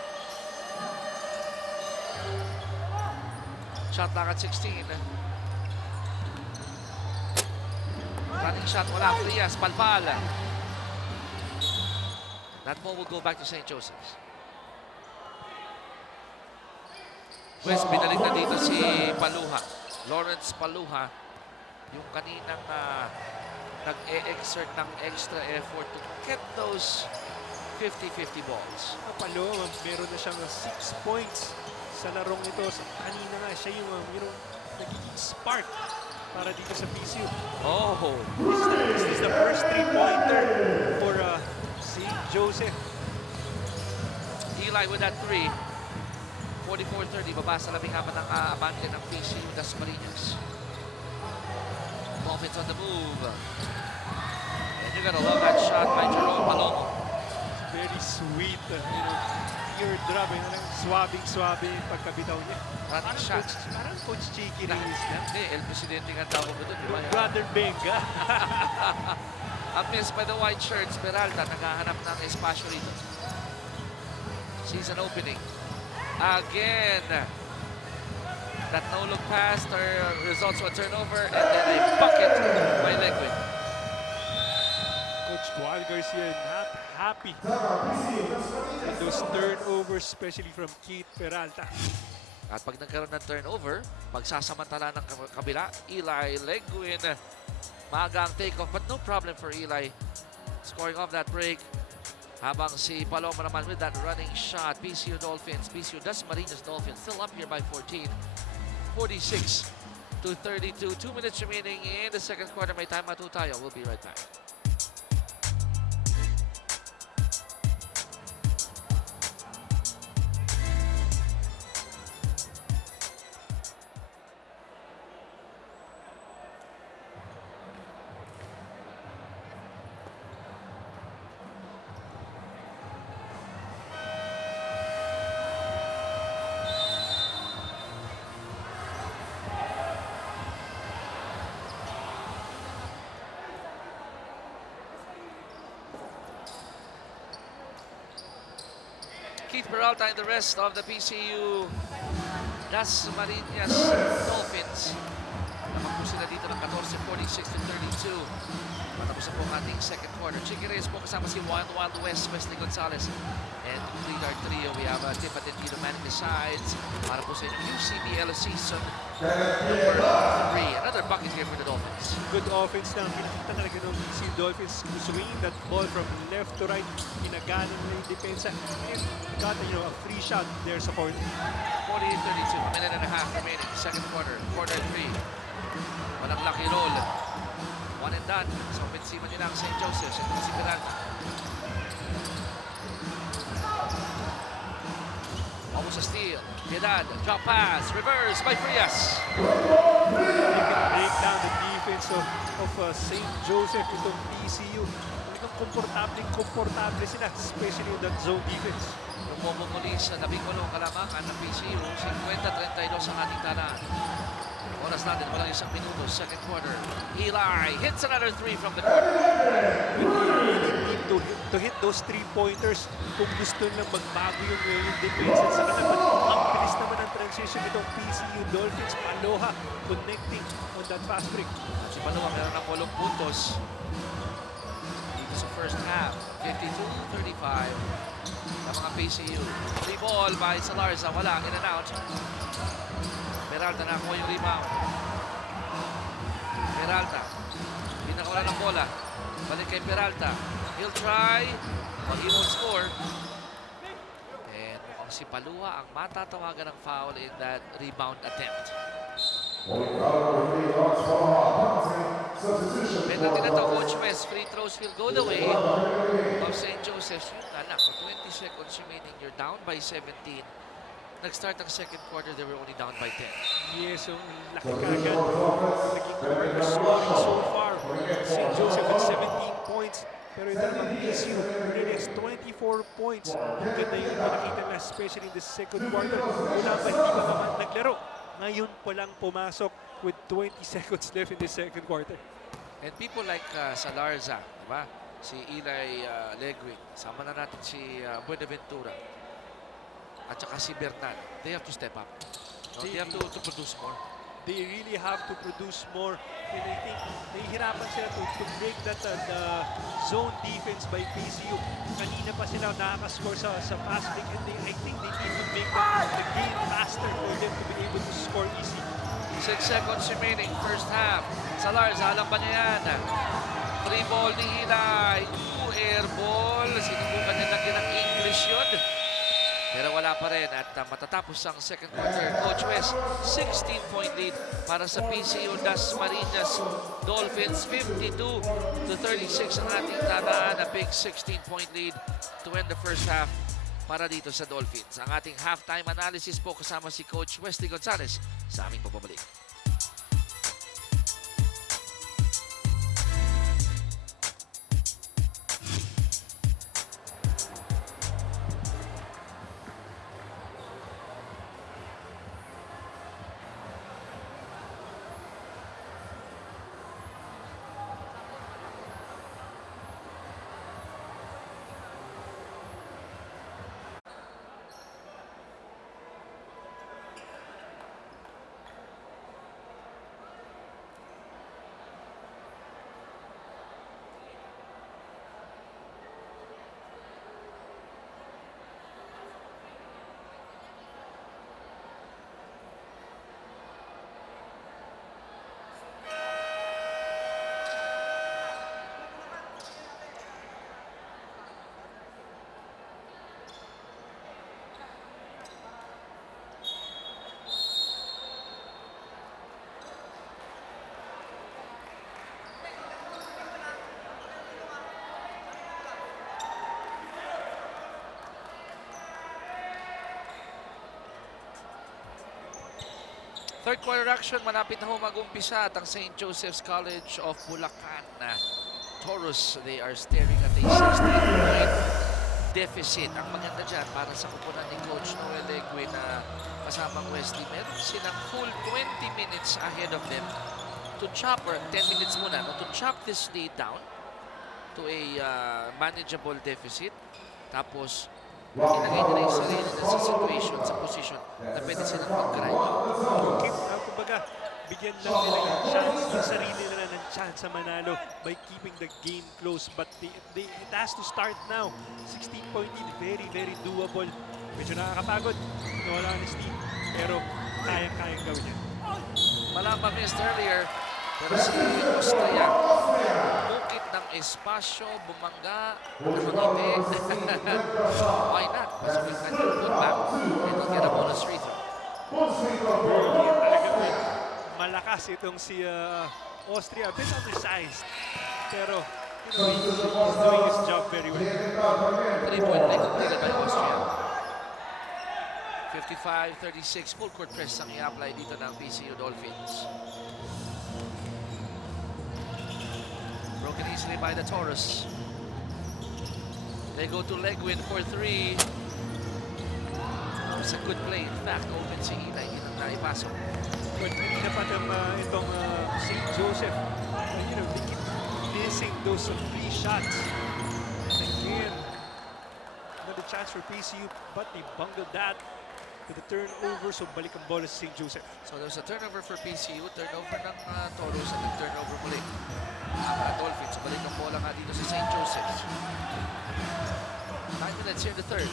Shot clock at 16. Running shot, wala. Frias, palpal. That ball will go back to St. Joseph's. West, binalik na dito si Paluha. Lawrence Paluha. Yung kaninang nag-e-exert ng extra effort to get those 50-50 balls. Palo, meron na siyang 6 points sa larong ito. Kanina nga, siya yung nagiging spark para dito sa PCU. Oh! This is the first 3-pointer for St. Joseph. Eli with that 3. 44-30, baba sa labing apat ng abante ng PCU Dasmariñas. Dolphins on the move. And you're gonna love that shot by Jerome Palomo. Very sweet, teardrop, swabing-swabe yung pagkabitaw niya. Running shot. Parang Coach Cheeky rin niya. Hindi, El Presidente nga tawag mo doon, di ba? Brother Benga. Up miss by the white shirts, Peralta, naghahanap ng espasyo rito. season opening. Again, that no-look pass results to a turnover and then a bucket by Legwin. Coach Juan Garcia not happy with those turnovers, especially from Keith Peralta. At pag nagkaroon ng turnover, pagsasamantala ng kabila, Eli Legwin, maaga ang take-off but no problem for Eli scoring off that break. Habang si Paloma naman with that running shot, PCU Dasmariñas Dolphins still up here by 14. 46 to 32. 2 minutes remaining in the second quarter. May time matu tayo. We'll be right back. Keith Peralta and the rest of the PCU Dasmariñas Dolphins. Naman po sila dito ng 14, 46 to 32. Matapos na po ang ating second quarter. Chicky Reyes po kasama si Wild West, Wesley Gonzalez. And to complete our trio, we have Tip Atentino manning the sides para po sa UCBL season number 3. Another bucket here for the Dolphins. Good offense na pinakita talaga ng PCU Dolphins swinging that ball from left to right. Pinaganan na yung depensa. Got a free shot there sa corner. 48-32, a minute and a half remaining. Second quarter, quarter 3. Walang lucky roll. One and done. Sa ofensiva nila ang St. Joseph's. Ito si Peralta. Almost a steal. Piedad, drop pass, reverse by Frias. They can break down the defense of St. Joseph itong PCU. Talagang komportable sila, especially in that zone defense. Lumumuli sa 18 kalamangan ng PCU. 50-32 ang ating talaan. Oras natin, walang isang minuto. Second quarter. Eli hits another 3 from the corner. We really need to hit those 3-pointers kung gusto nilang magbago yung defense. At saka naman, ang bilis naman ang transition itong PCU Dolphins. Aloha connecting on that fast break. At si Paluwa meron ng 8 puntos. Dito sa first half. 52-35. Sa mga PCU. Free ball by Salarza. Wala. In and out. Peralta nakuha yung rebound. Peralta. Pinakawala ng bola. Balik kay Peralta. He'll try. But he won't score. And mukhang si Palua ang matatawagan ng foul in that rebound attempt. Penalty na to, Coach West. Free throws will go the way of St. Joseph's. Yun na lang. 20 seconds remaining. You're down by 17. Nag-start ang second quarter, they were only down by 10. Yes, so laki kagad. Naging quarter scoring so far. St. Joseph at 17 points. Pero ito naman PCU already has 24 points. Ang ganda yung pinakita na especially in the second quarter. Wala pa, hindi pa naman naglaro. Ngayon pa lang pumasok with 20 seconds left in the second quarter. And people like Salarza, diba? Si Eli Legwin, sama na natin si Buenaventura. At saka si Bernal, they have to step up. No? They have to produce more. They really have to produce more. And I think nahihirapan sila to break that the zone defense by PCU. Kanina pa sila nakaka-score sa fast break. And I think they need to make the game faster for them to be able to score easy. 6 seconds remaining, first half. Salarza, alam ba niya yan? Free ball ni Eli. Air ball. Sinubukan niya lagyan ng English yun. Pero wala pa rin at matatapos ang second quarter. Coach West, 16-point lead para sa PCU Dasmariñas Dolphins. 52-36 ang ating talaan. A big 16-point lead to end the first half para dito sa Dolphins. Ang ating halftime analysis po kasama si Coach Wesley Gonzalez sa aming pagbabalik. Third quarter action, malapit na ho mag-umpisa at ang St. Joseph's College of Bulacan Taurus, they are staring at a 16-point deficit. Ang maganda dyan para sa kupunan ni Coach Noel Leguin na kasamang Wesley, meron silang full 20 minutes ahead of them to chop, or 10 minutes muna, no, to chop this lead down to a manageable deficit. Tapos, ilagay nila yung sarili nila sa situation, sa position na pwede silang mag-grind. Kumbaga, bigyan lang nila yung chance, yung sarili nila ng chance sa manalo by keeping the game close. But it has to start now. 16-point lead, very, very doable. Medyo nakakapagod, in all honesty. Pero kayang-kayang gawin yan. Malamba missed earlier, pero si Austria, bukit ng espasyo, bumangga, nakangiti. Why not? Kasi we can put back and he'll get a bonus free throw. Talagang malakas itong si Austria, a bit undersized. Pero, he's doing his job very well. 3-point leg completed by Austria. 55-36, full court press ang i-apply dito ng PCU Dolphins. Broken easily by the Taurus. They go to Leguin for 3. It's a good play. In fact, open si Ina, hindi nang naipasok. But kanina pa itong St. Joseph, they keep missing those free shots. And again, another chance for PCU, but they bungled that to the turnover. So balik ang bola sa St. Joseph. So there's a turnover for PCU, turnover ng Taurus, at turnover muli ang Dolphins. So balik ang bola nga dito sa St. Joseph's. 9 minutes here in the third.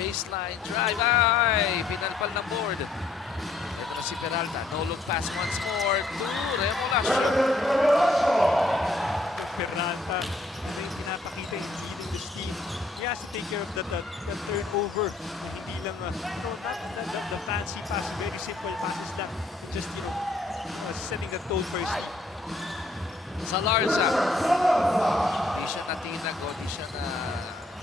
Baseline drive. Ay! Pinalpal ng board. Ito na si Peralta. No look pass once more to Remo Lascio. Peralta, ano yung pinapakita yung leading this team. He has to take care of the turnover. Hindi lang, not the fancy pass, very simple passes lang. Just, setting the tone first. Salarza. Hindi siya natinag o hindi siya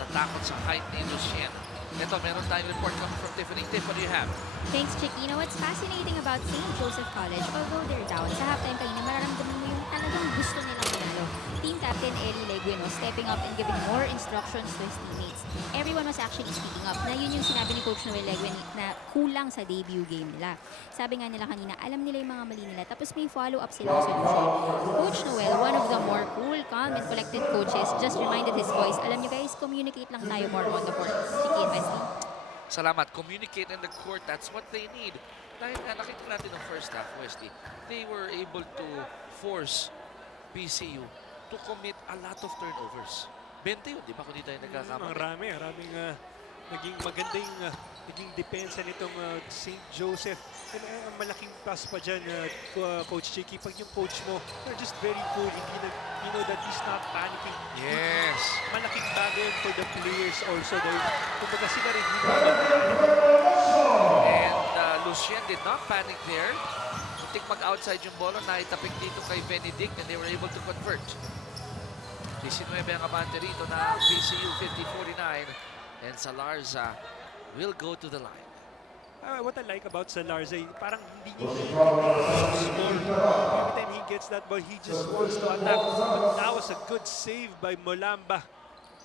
natakot sa height ni Lucien. Ito, meron tayong report coming from Tiffany. Tiff, what do you have? Thanks, Chicky. What's fascinating about St. Joseph College, although they're down, sa halftime kanina, mararamdaman mo yung talagang gusto nilang manalo. Team Captain Eli Leguin was stepping up and giving more instructions to his teammates. Everyone was actually speaking up na yun yung sinabi ni Coach Noel Leguin na kulang sa debut game nila. Sabi nga nila kanina, alam nila yung mga mali nila, tapos may follow-up silang solution. Coach Noel, one of the more cool, calm, and collected coaches, just reminded his boys, alam nyo guys, communicate lang tayo more on the court. Chicky and Wesley. Salamat. Communicate in the court. That's what they need. Dahil nga nakita natin ng first half, Wesley, they were able to force PCU to commit a lot of turnovers. 20 yun, di ba? Kung di tayo nagkakamali. Maraming naging magandang naging depensa nitong St. Joseph. And ang malaking plus pa dyan, Coach Chicky, pag yung coach mo, they're just very cool. You know that he's not panicking. Yes. Malaking bagay for the players also. Kumbaga sila rin And Lucien did not panic there. Muntik mag-outside yung bola, naitapik dito kay Benedict and they were able to convert. 19 ang abante rito na PCU 50-49 and Salarza will go to the line. What I like about Salarza, parang hindi niya score. Every time he gets that ball, he just wants to attack. But that was a good save by Molamba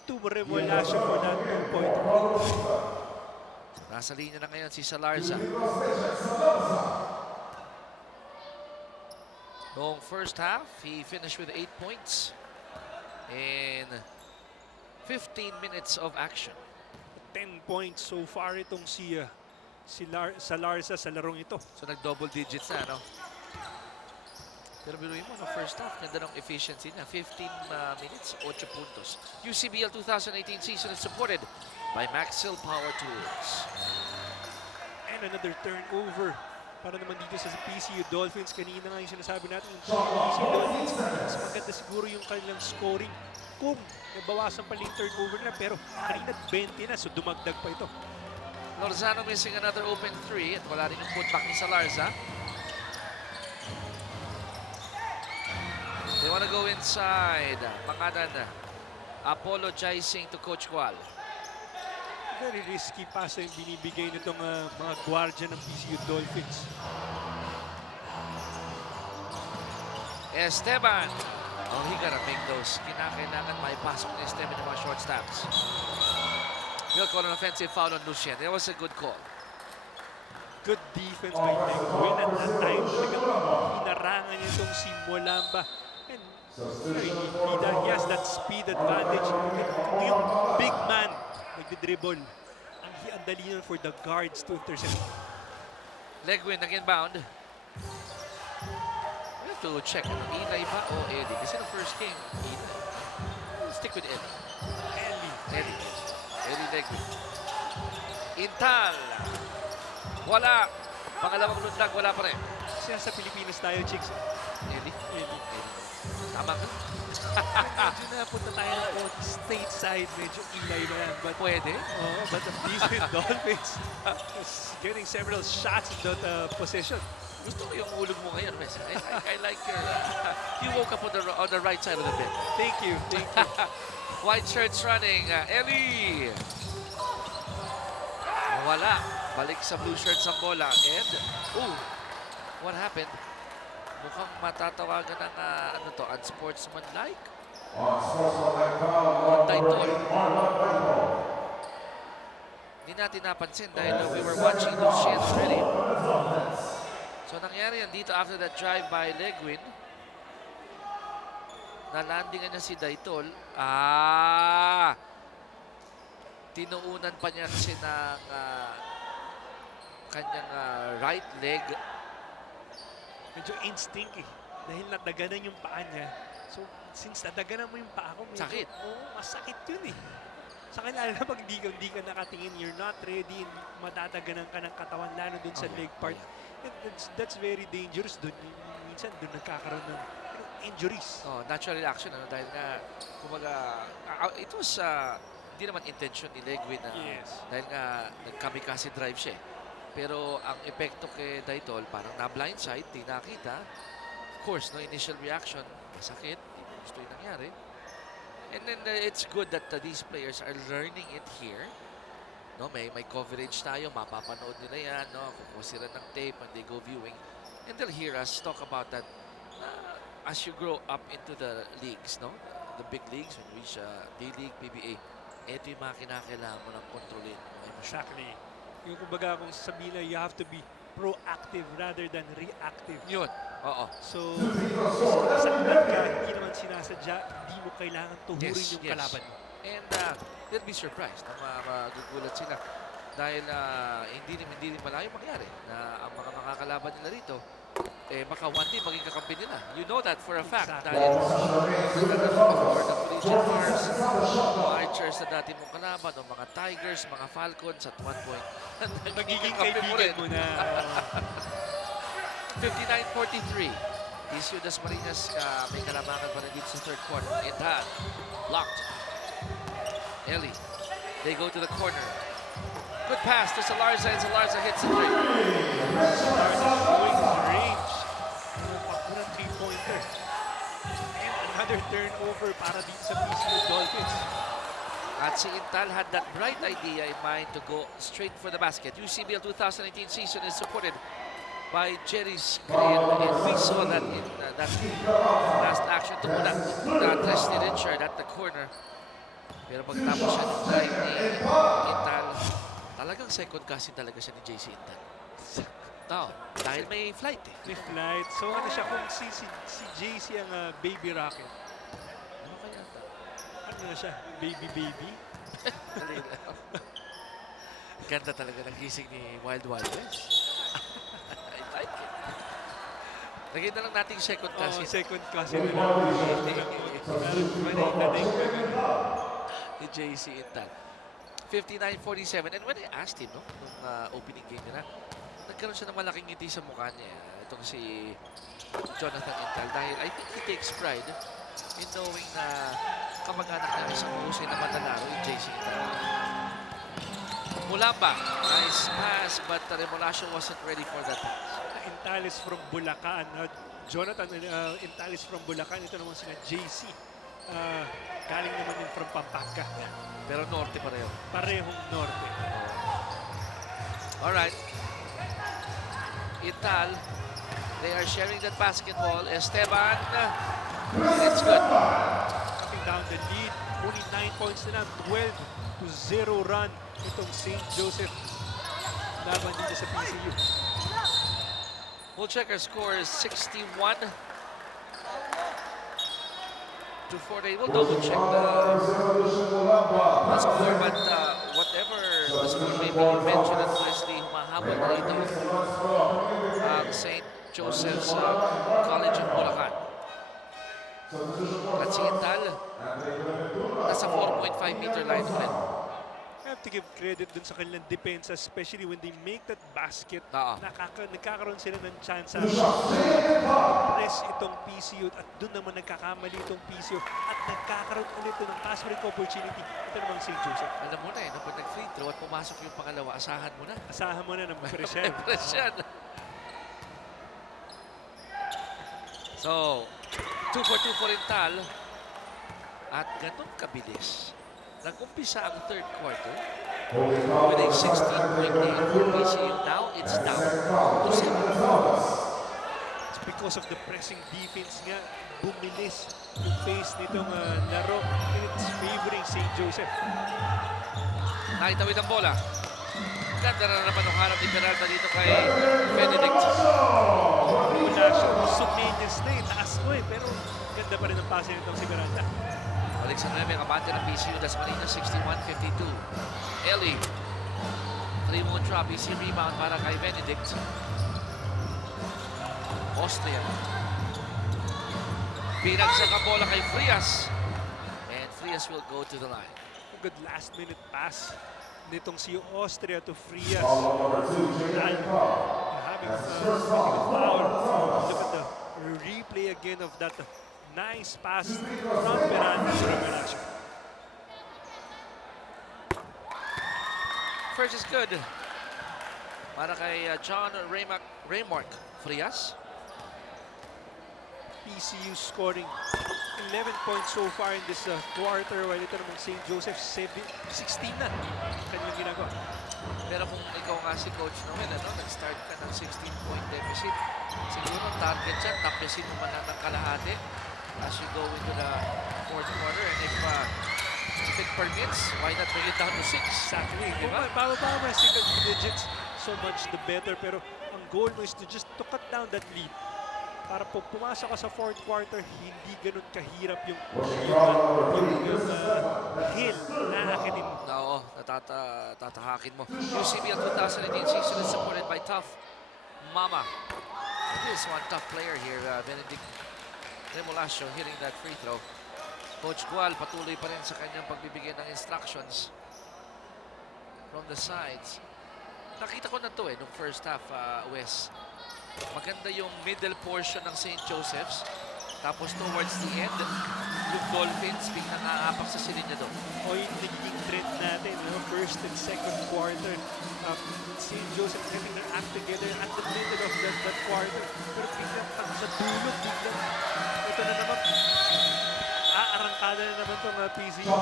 to Remolasio for that 2-point. Nasa linya na ngayon si Salarza. Noong first half, he finished with 8 points in 15 minutes of action. 10 points so far itong si Salarza sa larong ito. So nag-double digits na, no? Pero biruin mo, no, first half, ganda ng efficiency niya. 15 minutes, 8 puntos. UCBL 2018 season is supported by Maxil Power Tools. And another turnover para naman dito sa PCU Dolphins. Kanina nga yung sinasabi natin, yung PCU Dolphins, mas maganda siguro yung kanilang scoring kung nabawasan pa yung turnover nila. Pero kanina 20 na, so dumagdag pa ito. Lorzano missing another open 3 at wala rin yung putback ni Salarza. They want to go inside. Pangalan, apologizing to Coach Gual. Very risky pass yung binibigay nitong mga gwardiya ng PCU Dolphins. Esteban. Oh, he gotta make those. Kinakailangan may pasok ni Esteban yung mga short stabs. He'll call an offensive foul on Lucien. That was a good call. Good defense by Legwin at that time. Talagang hinarangan niya itong si Molamba. And he has that speed advantage. Yung big man nagdi-dribble. Ang dali nun for the guards to intercept. Legwin nag-inbound. We have to check. Eli ba o Eddie? Kasi no first game, Eli. Stick with Eddie. Eddie Legwin. Intal. Wala. Pangalawang lundag, wala pa rin. Kasi sa Pilipinas tayo, chicks. Eddie. Tama ka. Medyo napunta tayo ng stateside. Medyo Eli na yan. But, Pwede. but the PCU Dolphins is getting several shots in that possession. Gusto ko yung ulog mo ngayon, Wes. I like your... you woke up on the right side of the bed. Thank you. White shirts running. Ellie. Wala. Balik sa blue shirts ang bola. And, what happened? Mukhang matatawagan ng, unsportsmanlike. Title. Hindi natin napansin dahil we were watching those shits already. So, nangyari yan dito after that drive by Legwin. Nalandingan niya si Daitol. Tinuunan pa niya kasi ng kanyang right leg. Medyo instinct eh. Dahil nadaganan yung paa niya. So, since nadaganan mo yung paa ko, medyo, Sakit. Masakit yun eh. Sa lalo na pag di ka nakatingin, you're not ready, madadaganan ka ng katawan, lalo dun sa leg part. That's very dangerous. Minsan dun nagkakaroon ng injuries. Natural reaction. Dahil nga, kumbaga, it was, hindi naman intention ni Legwin na dahil nga nag-kamikaze drive siya. Pero ang epekto kay Daitol, parang na-blindside, di nakita. Of course, no initial reaction, masakit, di mo gusto yung nangyari. And then it's good that these players are learning it here. No, may coverage tayo, mapapanood nila yan, no? Kukuha sila ng tape when they go viewing. And they'll hear us talk about that as you grow up into the leagues, no? The big leagues, when you reach D-League, PBA, ito yung mga kinakailangan mo ng kontrolin. Exactly. Yung kumbaga kung sabihin na you have to be proactive rather than reactive. Yun. Oo. So, saktan ka, hindi naman sinasadya, hindi mo kailangan tuhurin yung kalaban mo. And they'll be surprised na magugulat sila dahil hindi malayo mangyari na ang mga makakalaban nila rito baka one day maging kakampi nila. You know that for a fact. Exactly. Dahil before the collegiate Mars, mga Archers na dati mong kalaban, o mga Tigers, mga Falcons at one point. Magiging kaibigan mo na. 59-43. PCU Dasmariñas may kalamangan pa rin dito sa third quarter. Intal. Locked. Ellie. They go to the corner. Good pass to Salarza, and Salarza hits the three. Going to range. Pakuna 3-pointer. And another turnover para dito sa PCU Dolphins. At si Intal had that bright idea in mind to go straight for the basket. UCBL 2018 season is supported by Jerry's Grill, and we saw that in that last action to address ni Richard at the corner. Pero pagtapos siya ng drive ni Intal, talagang second casting talaga siya ni JC Intal. Dahil may flight eh. May flight. So ano siya kung si JC ang baby rocket. Ano kaya ito? Ano na siya? Baby? Ganda talaga ng gising ni Wild West. I like it. Lagyan na lang natin second casting. Second casting na lang. Ni JC Intal. 59-47. And when I asked him, no, nung opening game niya na, nagkaroon siya ng malaking ngiti sa mukha niya. Itong si Jonathan Intal. Dahil I think he takes pride in knowing na kamag-anak niya sa mahusay na manlalaro yung JC Intal. Mulamba. Nice pass, but Remolacio wasn't ready for that pass. Intal is from Bulacan. Jonathan Intal is from Bulacan. Ito naman sila JC. galing naman din from Pampanga. Pero norte pareho. Parehong norte. Alright. Ital, they are sharing that basketball. Esteban, it's good. Cutting down the lead. Only 9 points na lang. 12-0 run itong St. Joseph. Laban dito sa PCU. We'll check our score is 61 to 48. We'll double check the score, but whatever the score may be, mentioned at Wesley, humahabol na rito ang St. Joseph's College of Bulacan. At si Ital, nasa 4.5 meter line ulit. I have to give credit dun sa kanilang depensa, especially when they make that basket. Nagkakaroon sila ng chance sa press itong PCU at dun naman nagkakamali itong PCU at nagkakaroon ulit ng pass break opportunity. Ito naman St. Joseph. Alam mo na eh, pag nag-free throw at pumasok yung pangalawa, asahan mo na. Asahan mo na ng presyon. Presyon. So, 2 for 2 for Ital. At ganun kabilis. Nag-umpisa ang third quarter with a 16-point lead for PCU. Now it's down to 7. It's because of the pressing defense nga, bumilis yung pace nitong laro and it's favoring St. Joseph. Naitawid ang bola. Ganda na naman ang harap ni Peralta dito kay Benedict. Wala siya. Sumenias na eh. Taas mo eh. Pero ganda pa rin ang pase nitong si Peralta. Balik sa 9 ang abante ng PCU. Dasmariñas 61-52. Eli. 3-1 drop. Easy rebound para kay Benedict. Austria. Pinagsak ang bola kay Frias. And Frias will go to the line. A good last minute pass nitong si Austria to Frias. Having a foul. Look at the replay again of that nice pass from Peralta to Ramirez. First is good. Para kay John Raymark Frias. PCU scoring 11 points so far in this quarter, while ito namang St. Joseph 16 na kanyang ginagawa. Pero kung ikaw nga si Coach Noel, nag-start ka ng 16-point deficit, siguro ang target dyan, tapisin mo man ng kalahati as you go into the fourth quarter. And if it permits, why not bring it down to 6? Exactly. Diba? Kung bababa mo single digits, so much the better. Pero ang goal mo is to just to cut down that lead. Para po pumasok ka sa fourth quarter, hindi ganun kahirap yung hill na akitin mo. Oo, tatahakin mo. UCB ang 2018 season is supported by Tough Mama. This one tough player here, Benedict Remolacio hitting that free throw. Coach Gual patuloy pa rin sa kanyang pagbibigay ng instructions from the sides. Nakita ko na to nung first half, Wes. Maganda yung middle portion ng St. Joseph's. Tapos towards the end, yung Dolphins biglang aapak sa silinya doon. O yung naging trend natin, first and second quarter. St. Joseph having their act together at the middle of that quarter. Pero biglang sa dulo, biglang ito na naman. Arangkada na naman itong PCU.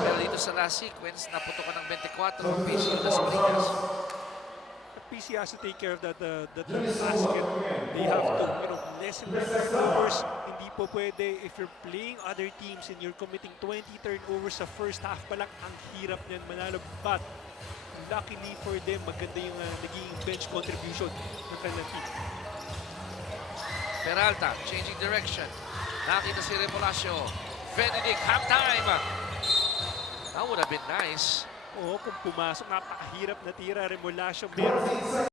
Pero dito sa last sequence, naputokan ng 24 ng PCU Dasmariñas. PC has to take care of that basket. They have to, lessen the turnovers. Hindi po pwede if you're playing other teams and you're committing 20 turnovers sa first half pa lang, ang hirap niyan manalo. But luckily for them, maganda yung naging bench contribution ng kanilang team. Peralta, changing direction. Nakita si Remolacio. Benedict, halftime! That would have been nice. Oo, kung pumasok, napakahirap na tira. Remolacio, meron